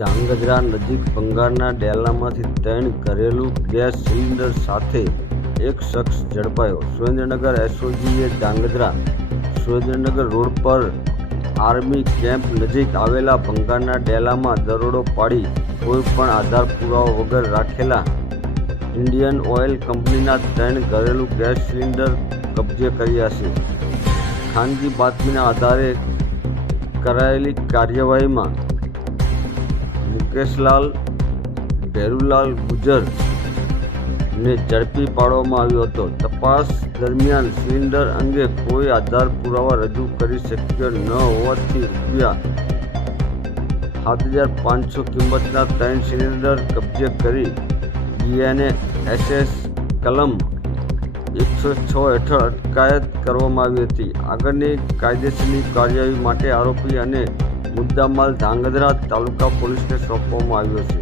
ધાંગધ્રા નજીક ભંગારના ડેલામાંથી 3 ઘરેલું gas cylinder સાથે એક શખ્સ ઝડપાયો. સુરેન્દ્રનગર એસઓજીએ ધાંગધ્રા સુરેન્દ્રનગર રોડ પર આર્મી કેમ્પ નજીક આવેલા ભંગારના ડેલામાં દરોડો પાડી કોઈ પણ આધાર પુરાવા વગર રાખેલા ઇન્ડિયન ઓઇલ કંપનીના 3 ઘરેલું ગેસ સિલિન્ડર કબજે કર્યા છે. ખાનગી બાતમીના આધારે કરાયેલી કાર્યવાહીમાં મુકેશલાલ ભેરુલાલ ગુજરને ઝડપી પાડવામાં આવ્યો હતો. તપાસ દરમિયાન સિલિન્ડર અંગે કોઈ આધાર પુરાવા રજૂ કરી શક્ય ન હોવાથી ₹7,500 કિંમતના 3 સિલિન્ડર કબજે કરી BNASS કલમ 106 હેઠળ અટકાયત કરવામાં આવી હતી. આગળની કાયદેસરની કાર્યવાહી માટે આરોપી અને મુદ્દામાલ ધાંગધ્રા તાલુકા પોલીસને સોંપવામાં આવ્યો છે.